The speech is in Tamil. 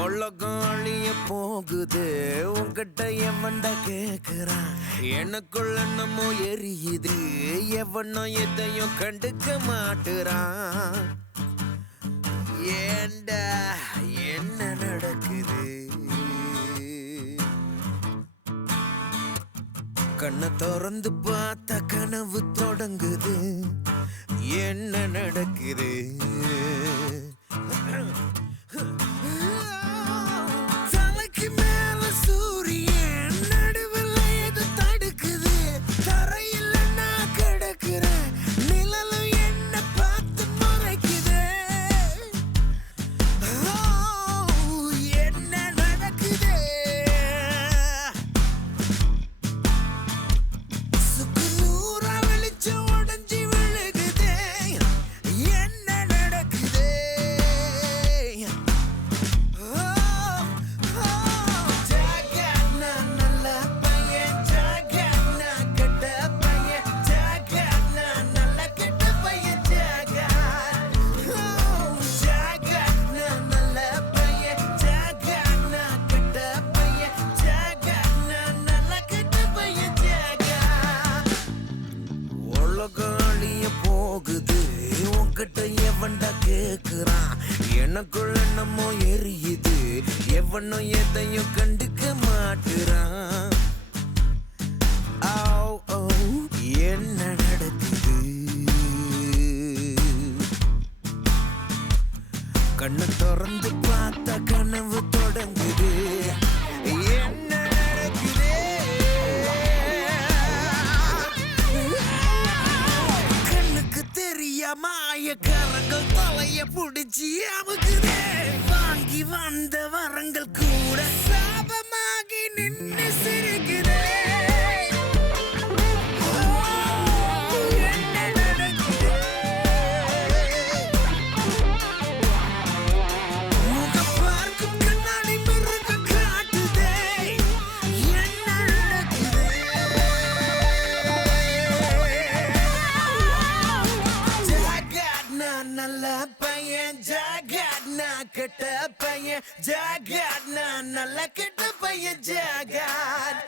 உலகம் அழிய போகுது உன்கிட்ட எவன்டா கேக்குறான் எனக்குள்ள என்னமோ எரியுது எவனோ எதையும் கண்டுக்க மாட்டுறான் ஏண்டா என்ன நடக்குது கண்ணை திறந்து பார்த்தா கனவு தொடங்குது என்ன நடக்குது தலைக்கு மேல சூரியன் நடுவில் எது தடுக்குது தரையில் நான் கிடக்குறேன் நிழலும் என்ன பார்த்து மறைக்குது என்ன நடக்குது சுக்கு நூறா வெளிச்சம் உடஞ்சி விழுகுது என்ன நடக்குது போகுது உன்கிட்ட எவன்டா கேக்குறான் எனக்குள்ள என்னமோ எரியுது எவனோ எதையும் கண்டுக்க மாட்டுறான் என்ன நடக்குது கண்ணை திறந்து பார்த்தா கனவு தொடங்குது என்ன நடக்குது மாயக்காரங்கள் தலைய புடிச்சு அமுக்குதே வாங்கி வந்த வரங்கள் கூட சாபமாகி நின்று சிரிக்குதே என்ன நடக்குது முக பார்க்கும் கண்ணாடி மிருக காட்டுதே என்ன நடக்குது நல்ல பையன் ஜாகட் நான் கெட்ட பையன் ஜாகட் நான் நல்ல கெட்ட பையன் ஜாகட்